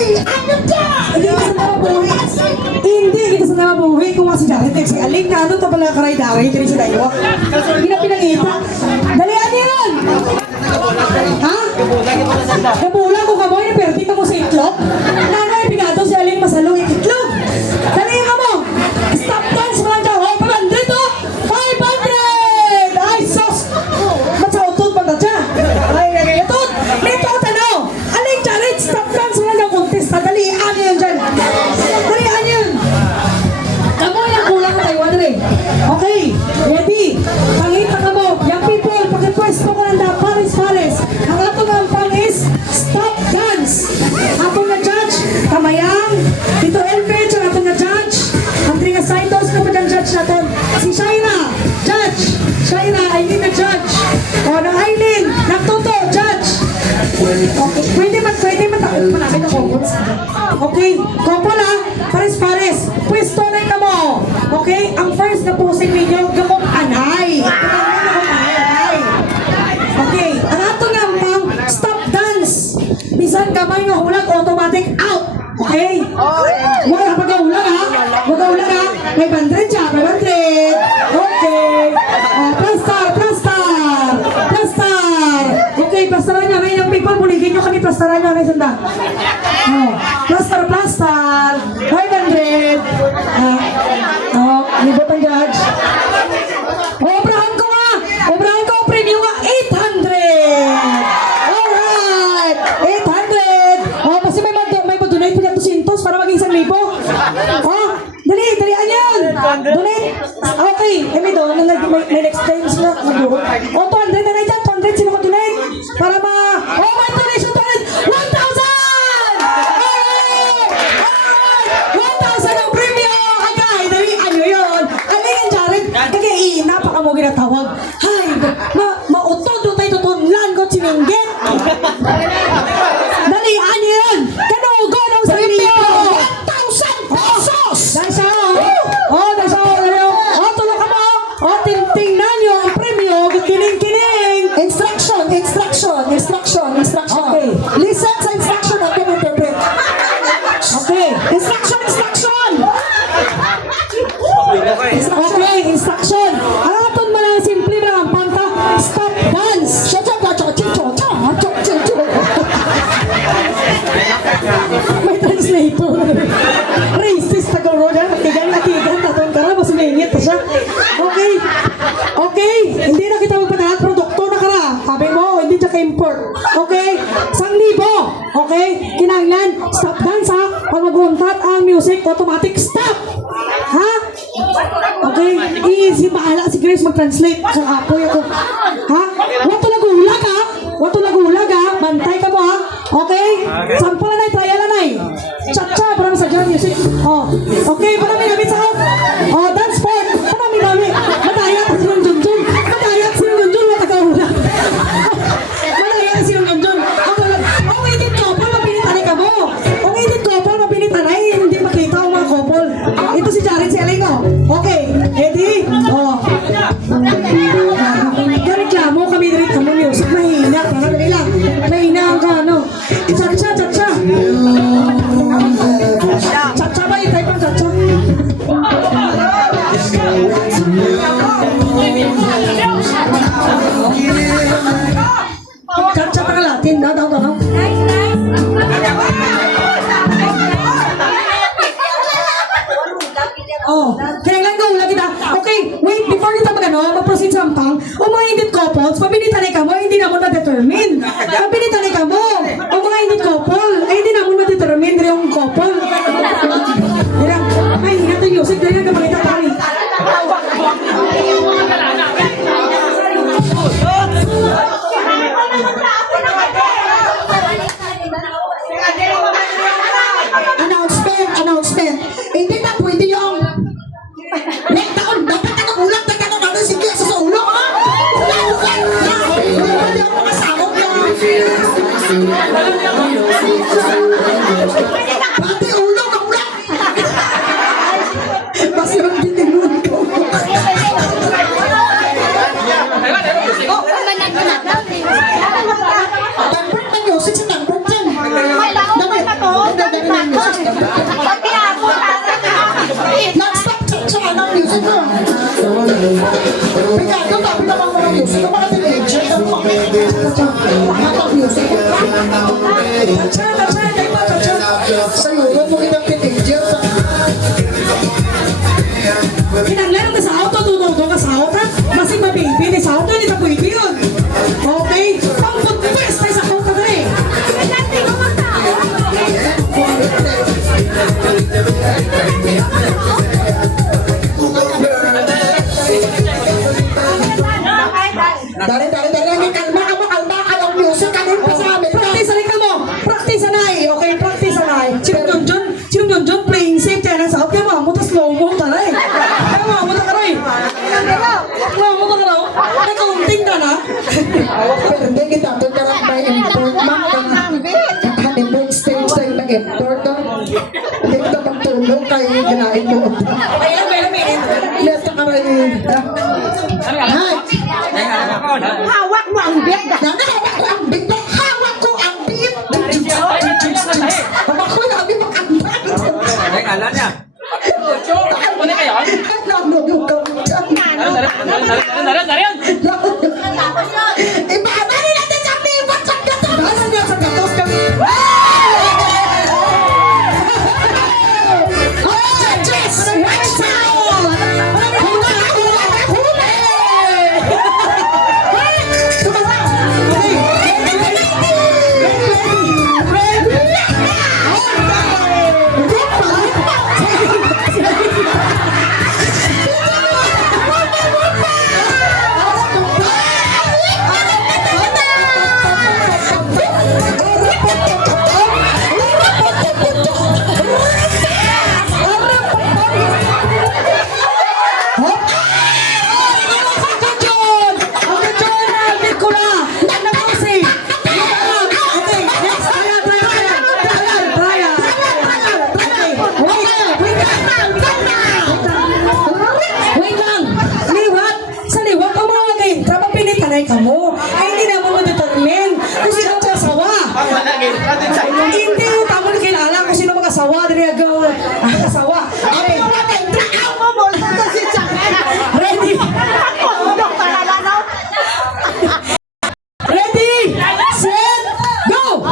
Ano dyan? Hindi ka sa nabuhi. Hindi kita sa nabuhi. Kung nga si Jared, si Aling na ano, tapos na karay-daray, kaya si tayo. Hindi na pinangita. Dalian niyo yun! Ha? Kabulang ko kamoy, naperti ka mo sa itlog. Nanay, pigado si Aling masalong itlog. Dalian ka mo! Stop dance mo lang dyan. Oh, 500 oh! 500! Ay, sos! Ba't sa utod pa na dyan? Ay, utod! Dito, tanaw! Aling, Jared, stop dance mo lang dyan. Contest, dalian niyo yun dyan. Dalian niyo yun. Kamoy ang kulang ka tayo, Andre. Okay, ready? Pangita ka mo. Young people, pakipwesto ko ng pares-pares. Ang ato ng pang is stop dance. Ato na judge, Kamayang, Tito Elvich, ang ato na judge. Ang Tringa Saitos na pa dyan judge natin. Si Shaira, judge. Shaira, Aileen na judge. O, ng Aileen, Nagtuto, judge. Okay, pwede matakot pa namin ang couples. Okay, couple ha, pares-pares. Pwesto na ka mo. Okay, ang first na posing ninyo, gamot anay. Okay, ang ato nga pang stop dance. Bisan kamay nga hulag, automatic out. Okay? Wala pag-aulag ha. Pag-aulag ha. May 500 siya, 500. Okay. Plastar. Okay, plastaran niya. Ngayon ang people, buligin nyo kami plastaran niya. Ngayon sanda. Plastar. 500. Libot ang judge. Obrahan ko nga. Obrahan ko. Premium nga. 800. Alright. 800. Kasi may mag-donate po niya 200 para maging 1,000. Dalian yan. Donate. Okay. May next time sila. 200 na na dyan. 200 sino mag-donate. Para may donation 200. 1,000! Alright! 1,000 ang premium! Agay, dalian nyo yun. Alingin, Jared. Kagay, napaka mo ginatawag. Hay, mautod doon tayo tutunlan ko siningit. Dalian nyo yun. Kanugo ng sarili ko. 1,000 pesos! Dahil siya, tulog ka mo. Tingnan nyo ang premium. Kining-kining. Instruction. Okay. Listen sa instruction at interpret. Okay. Instruction. Okay, instruction. Ang aton mo lang simple mo lang pangka stop dance. May translator. Racist na garo na. Makigan, tatong kara. Mas mainit siya. Okay. Hindi na kita magpatahat. Produkto na kara. Sabi mo, hindi siya ka-import. Okay? 1,000. Okay? Kinanglan. Stop dance ha. Pag mag-untat ang music, automatic stop. Ha? Okay? Easy. Bahala si Grace mag-translate. Sa apoy ako. Ha? Wato lagulag ha. Bantay ka mo ha. Okay? Sample na na. Trial na na. Cha-cha. Parang sa dyan music. Okay. Panami namin sa out. Dance part. Panami namin. Madaya si Yung Junjun. Matagahulag. Madaya si Yung Junjun. Ang edit couple, mapinitanay ka mo. Ang edit couple, mapinitanay. Hindi makita ang mga couple. Ito si Jared, si Aling Okay. Ready? Reklamo kami rin kami music. Mahina. Mahina ang ano. Cha-cha. Cha-cha ba? Itay pang cha-cha. Cha-cha ka Latin. Daw. Kailangan ko ulang kita. Okay, wait, before kita mag-proceed sa ampang, mga indit couples, mapinitanay ka mo, hindi na mo na-determine. Mapinitanay ka mo, mga indit couple, ay hindi na mo na-determine yung couple. Ay, hingat yung music, dahil nga makita tayo. Announcement. Hindi na pwede yung dapat ka nagulat natin si Kesa sa ulo ha? Ulan! Hindi ako makasabog yan. Pati ulo ka ulan! Mas yung bitinun ko. Dapat na music sa tanggap dyan. Dapat na to. Pagkado, tabi naman mga music. Ang mga teenager. Mga music. Sa'yo, huwag mo kitang teenager. Kinanglan ka sa auto, tututo ka sa auto. Masing mabibi, di sa auto, hindi ka pwede yun. Okay? Pang food fest, tayo sa auto ka eh. Dari, kalma ka yung music. Kanin pa sa amin. Practice na mo. Practice na eh. Okay, practice na eh. Sinong John John playing safe tayo ng south. Kaya mga mo, tas slow mo ta na eh. Kaya mga mo ta ka rin. Mga mo ta ka raw. Nakaunting ka na. Pero hindi kita. Doon ka rin may import. Honeymoon stage tayo nag-import. Hindi kita magtulong kayo ginain mo. Lesta ka rin. Hi! Hawak mo ang bed. Hawak ko ang bit. Hawak ko ang bit. Hawak ko ang bit. Ay, kala niya. Ano kayo? Alam mo yung kamutsan. Ibabalik natin sa pivot sa gatos. Basan niya sa gatos kami. Kamu, ay hindi na mo determine kung sino ang kasawa. Hindi mo tamo na kilala kung sino mag-asawa. Dili agaw mag-asawa. Okay. Ready? Ready? Set? Go!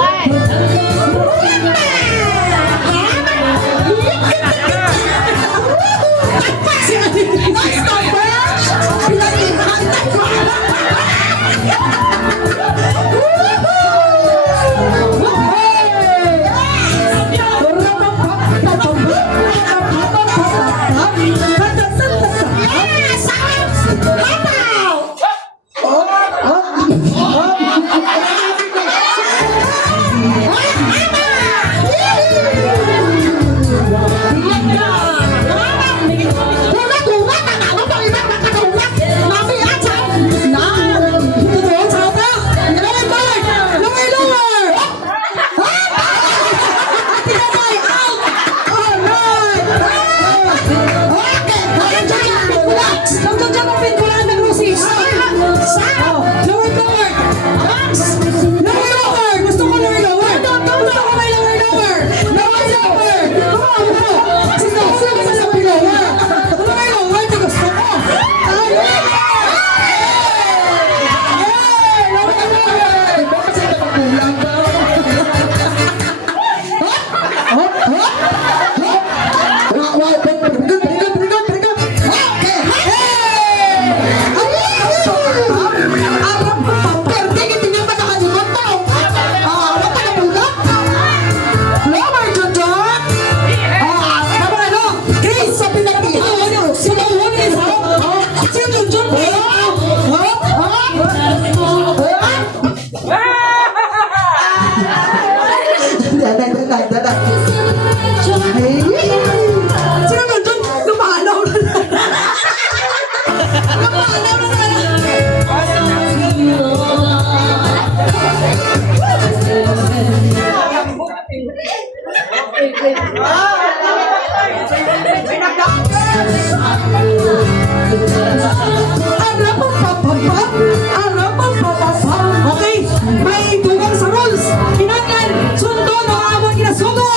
Okay, may dugang sa rules. Kinanglan, sundo na amon kinasugo.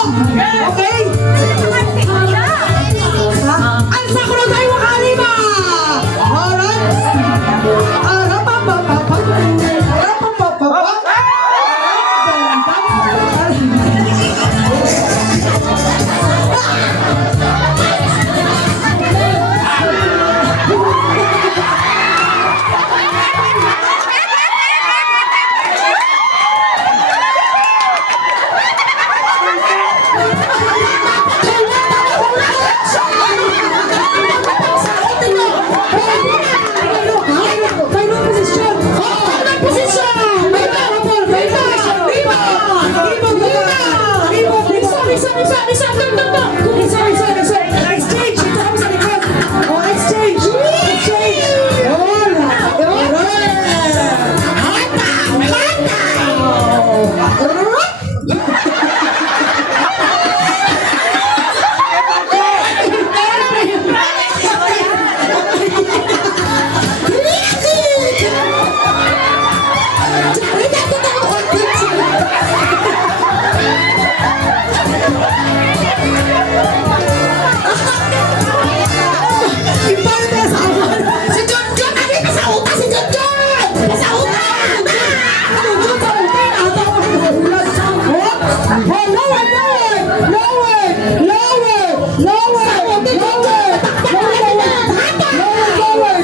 Exchange! Ito kami sa likod! Oh, exchange! Exchange! Yun! Iparte sa awan! Si John John! Ano yung nasa uta? Si John John! Nasa uta! Ano dyan sa utin? Ata ko nahulas. Oh, lower, lower! Lower! Lower! Lower! Lower! Lower!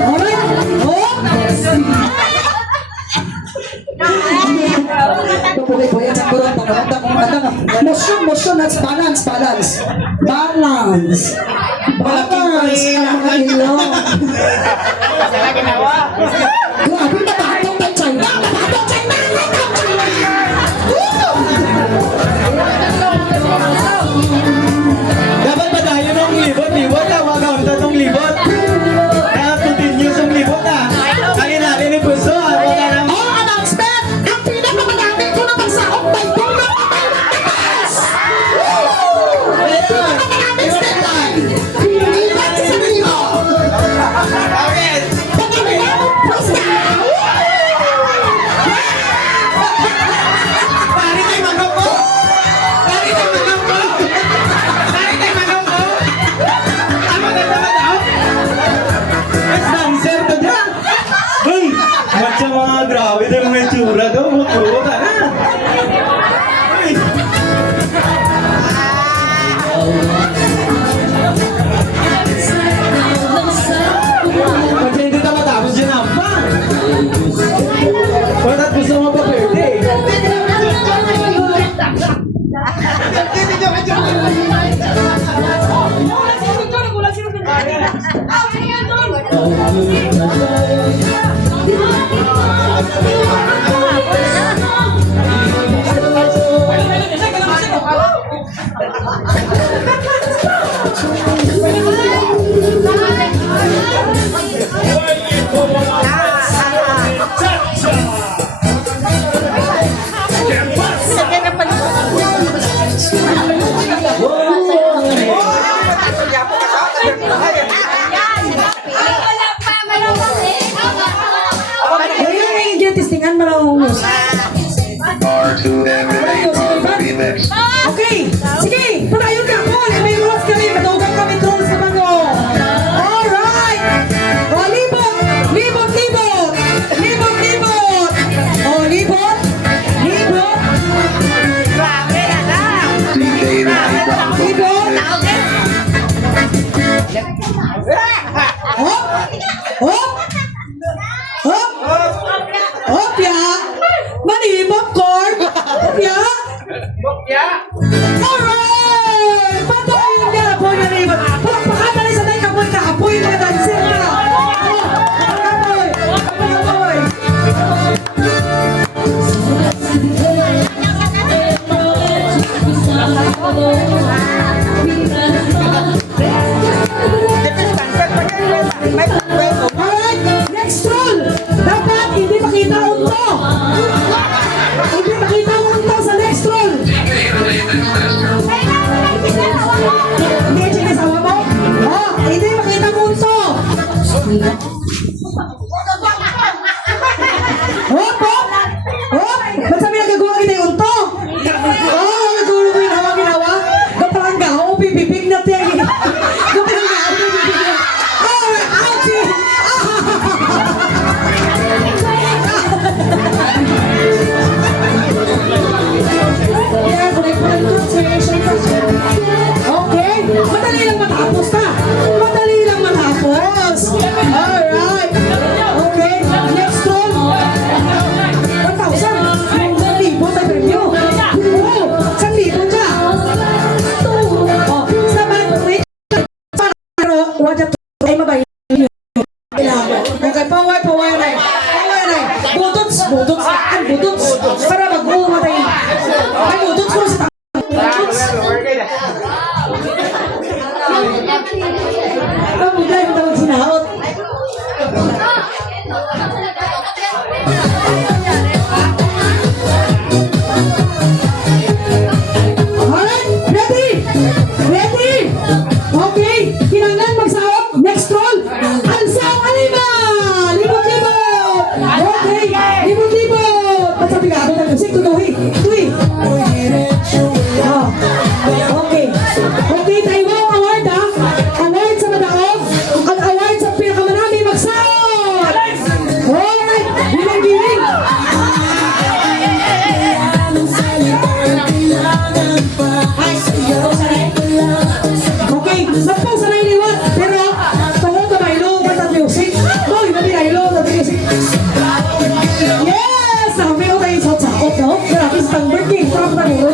Alright? Motion, that's balance. Balance ang mga ilong. Grabe, matatong kay China. Matatong China! Dapat ba tayo nung libot-libot na wag ang tatong libot? Kaya continuous ang libot ah. Kali-lali ni Puso ah. Wala nang Oh, announcement! Ang pinakamadami ko na magsaok by Dong na pataas! Pinakamadami stand-by! Ilan sa sabiho! Okay. Panginoon, pusta! Pari tayo manok ko! Pari tayo manok ko! Pari tayo manok ko! Tama na daw! It's dancer to dyan! Uy! Matcha mga grabe daw may tsura daw. Mututa na! Uy! Pag hindi na matapos dyan ang pa! Ba't gusto mo pa birthday? Ngayon yung ingin, testingan mo lang ang humus. To everyday remix. Okay, sige, patayon ka po. May rules kami, matugang kami rules naman o. Alright. O, libot, libot, libot. Libot, libot. O, libot, libot, DK libot. Hop, hop, hop, hop, ya. Mani, popcorn. Hop, ya. pistang birthday. Sarap na nyo.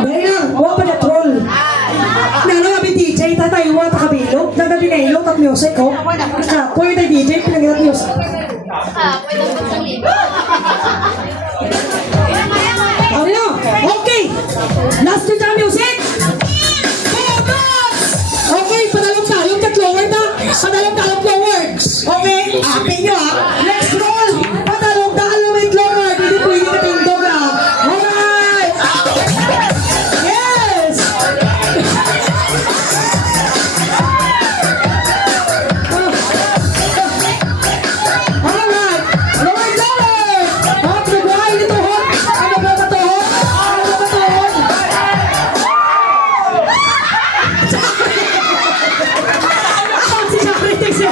Dahil lang, huwag pa na troll. Nano kami DJ, tatay, huwag pa kabilo. Nagabi na ilot at music, oh. Pwede tayo DJ, pinag-ilot music. Ano? Okay! Last to the music! Okay, padalong-talong tatlo word ha? Padalong-talong flow words. Okay? Apin nyo ha? Next roll! Padalong-talong with flow word. Hindi pwede ka tindog ha? Alright! Yes! Alright! Lower, lower! Hot, nagwahay nito hot! Ano ba ba to hot? Ano ba to hot? Si Charity siya.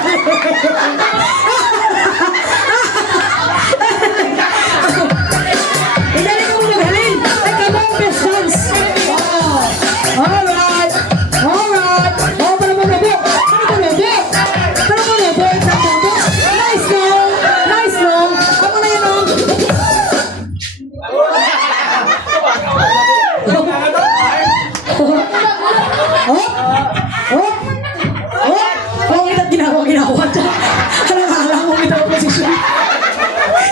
Idali ka muna, Helen. Teka mo, best dance. Oh. Alright. Alright. Oh, para mo na po. Para mo na po. Para mo na po. Nice long. Nice long. Ako na yun, oh. Oh. Oh, kita ginawa dyan. Halang-halang mo kita posisyon.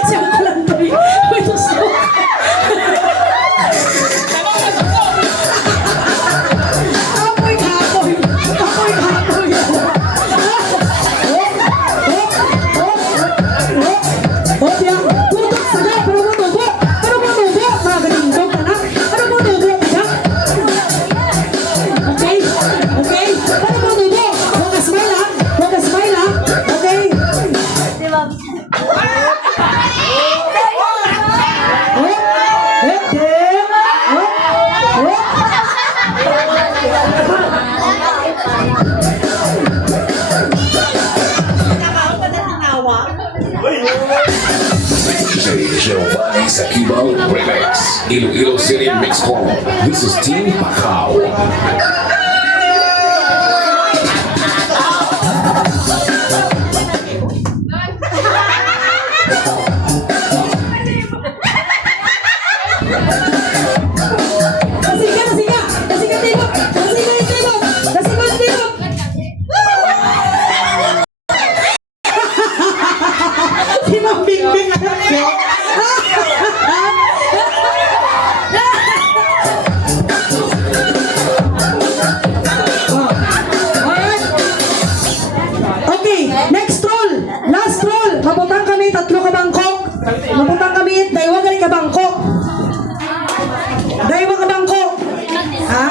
Siya ko lang to eh. May gusto. Apoy kapoy. Apoy kapoy. Oh, tiyak. Tutok saja. Pero mo tubo. Pero mo tubo. Mga ganindog ka na. Pero mo tubo. Tiyak. Okay? Okay? Pero mo tubo. Huwag ka smile ha. Huwag ka smile ha. Okay? DJ Giovanni Sakibao Remix. Iloilo City Mix Club. This is Team Pacao. Kasika, kasika! Kasika tibok! Kasika yung tibok! Kasika yung tibok! Si Mang Bingbing anak ko! Alright. Okay, next roll! Last roll! Mabutang kami, tatlo ka bangkok! Mabutang kami, daywa gali ka bangkok! Daywa ka bangkok! Ha?